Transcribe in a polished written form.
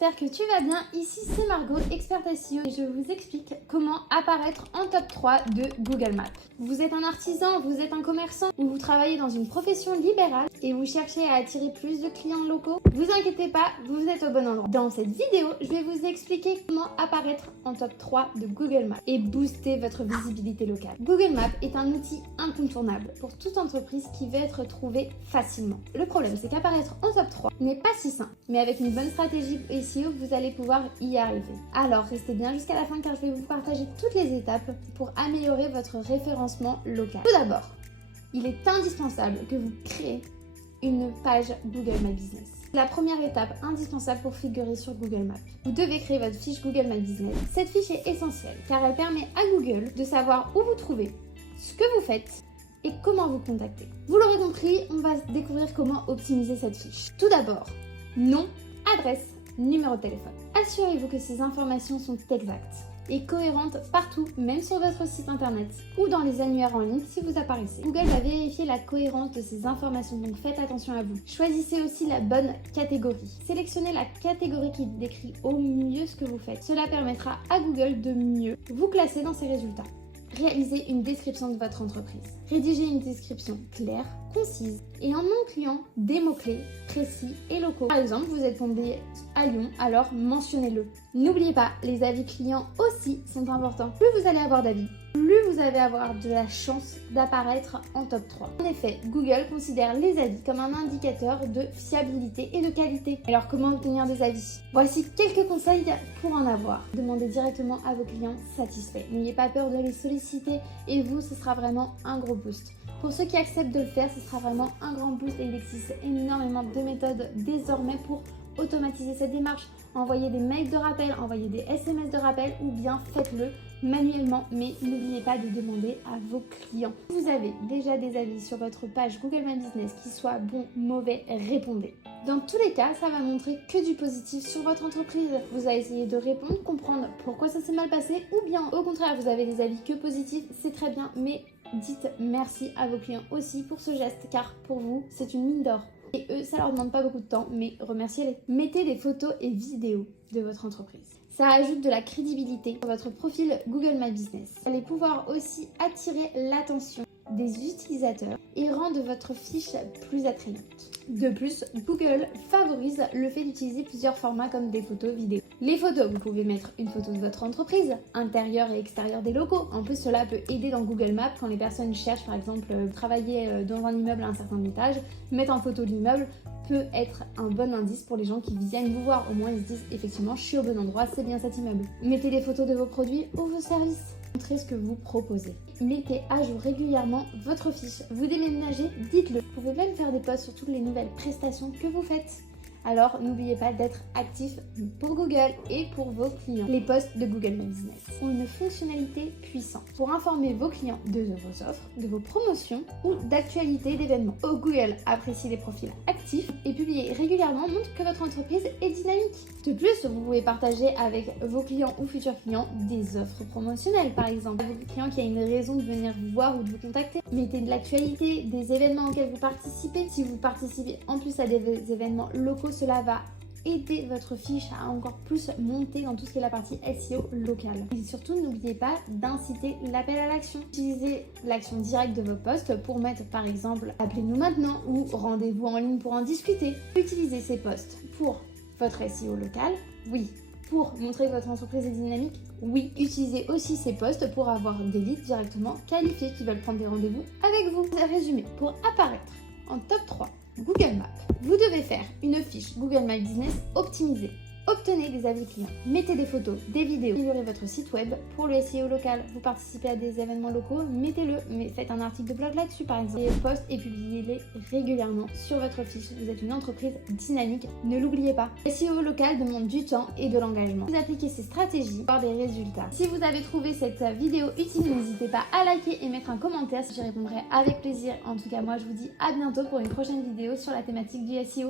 j'espère que tu vas bien. Ici c'est Margot, experte SEO et je vous explique comment apparaître en top 3 de Google Maps. Vous êtes un artisan, vous êtes un commerçant ou vous travaillez dans une profession libérale et vous cherchez à attirer plus de clients locaux, vous inquiétez pas, vous êtes au bon endroit. Dans cette vidéo, je vais vous expliquer comment apparaître en top 3 de Google Maps et booster votre visibilité locale. Google Maps est un outil incontournable pour toute entreprise qui veut être trouvée facilement. Le problème, c'est qu'apparaître en top 3 n'est pas si simple, mais avec une bonne stratégie SEO, vous allez pouvoir y arriver. Alors, restez bien jusqu'à la fin car je vais vous partager toutes les étapes pour améliorer votre référencement local. Tout d'abord, il est indispensable que vous créez une page Google My Business. La première étape indispensable pour figurer sur Google Maps. Vous devez créer votre fiche Google My Business. Cette fiche est essentielle car elle permet à Google de savoir où vous trouvez, ce que vous faites et comment vous contacter. Vous l'aurez compris, on va découvrir comment optimiser cette fiche. Tout d'abord, nom, adresse, numéro de téléphone. Assurez-vous que ces informations sont exactes et cohérentes partout, même sur votre site internet ou dans les annuaires en ligne si vous apparaissez. Google va vérifier la cohérence de ces informations, donc faites attention à vous. Choisissez aussi la bonne catégorie. Sélectionnez la catégorie qui décrit au mieux ce que vous faites. Cela permettra à Google de mieux vous classer dans ses résultats. Réalisez une description de votre entreprise. Rédigez une description claire, concise et en incluant des mots-clés précis et locaux. Par exemple, vous êtes tombé à Lyon, alors mentionnez-le. N'oubliez pas, les avis clients aussi sont importants. Plus vous allez avoir d'avis, plus vous allez avoir de la chance d'apparaître en top 3. En effet, Google considère les avis comme un indicateur de fiabilité et de qualité. Alors comment obtenir des avis? Voici quelques conseils pour en avoir. Demandez directement à vos clients satisfaits. N'ayez pas peur de les solliciter et vous, ce sera vraiment un gros boost. Pour ceux qui acceptent de le faire, ce sera vraiment un grand boost et il existe énormément de méthodes désormais pour automatiser cette démarche. Envoyez des mails de rappel, envoyez des SMS de rappel ou bien faites-le manuellement, mais n'oubliez pas de demander à vos clients. Si vous avez déjà des avis sur votre page Google My Business, qu'ils soient bons, mauvais, répondez. Dans tous les cas, ça va montrer que du positif sur votre entreprise. Vous allez essayer de répondre, comprendre pourquoi ça s'est mal passé ou bien au contraire, vous avez des avis que positifs, c'est très bien, mais dites merci à vos clients aussi pour ce geste car pour vous, c'est une mine d'or. Et eux, ça leur demande pas beaucoup de temps, mais remerciez-les. Mettez des photos et vidéos de votre entreprise. Ça ajoute de la crédibilité sur votre profil Google My Business. Vous allez pouvoir aussi attirer l'attention des utilisateurs et rendre votre fiche plus attrayante. De plus, Google favorise le fait d'utiliser plusieurs formats comme des photos, vidéos. Les photos, vous pouvez mettre une photo de votre entreprise, intérieur et extérieur des locaux. En plus, cela peut aider dans Google Maps quand les personnes cherchent par exemple travailler dans un immeuble à un certain étage. Mettre en photo l'immeuble peut être un bon indice pour les gens qui viennent vous voir. Au moins, ils se disent effectivement, je suis au bon endroit, c'est bien cet immeuble. Mettez des photos de vos produits ou vos services. Montrez ce que vous proposez. Mettez à jour régulièrement votre fiche. Vous déménagez, dites-le. Vous pouvez même faire des posts sur toutes les nouvelles prestations que vous faites. Alors, n'oubliez pas d'être actif pour Google et pour vos clients. Les posts de Google My Business ont une fonctionnalité puissante pour informer vos clients de vos offres, de vos promotions ou d'actualités d'événements. Google apprécie les profils actifs et publier régulièrement montre que votre entreprise est dynamique. De plus, vous pouvez partager avec vos clients ou futurs clients des offres promotionnelles, par exemple. Vos clients qui a une raison de venir vous voir ou de vous contacter. Mettez de l'actualité, des événements auxquels vous participez. Si vous participez en plus à des événements locaux, cela va aider votre fiche à encore plus monter dans tout ce qui est la partie SEO locale. Et surtout, n'oubliez pas d'inciter l'appel à l'action. Utilisez l'action directe de vos posts pour mettre par exemple appelez-nous maintenant ou rendez-vous en ligne pour en discuter. Utilisez ces posts pour votre SEO local, oui. Pour montrer que votre entreprise est dynamique, oui. Utilisez aussi ces posts pour avoir des leads directement qualifiés qui veulent prendre des rendez-vous avec vous. Résumé, pour apparaître en top 3 Google Maps, vous devez faire une fiche Google My Business optimisée. Obtenez des avis clients, mettez des photos, des vidéos, améliorez votre site web pour le SEO local. Vous participez à des événements locaux, mettez-le, mais faites un article de blog là-dessus par exemple. Et post et publiez-les régulièrement sur votre fiche. Vous êtes une entreprise dynamique, ne l'oubliez pas. Le SEO local demande du temps et de l'engagement. Vous appliquez ces stratégies pour avoir des résultats. Si vous avez trouvé cette vidéo utile, n'hésitez pas à liker et mettre un commentaire, j'y répondrai avec plaisir. En tout cas, moi je vous dis à bientôt pour une prochaine vidéo sur la thématique du SEO.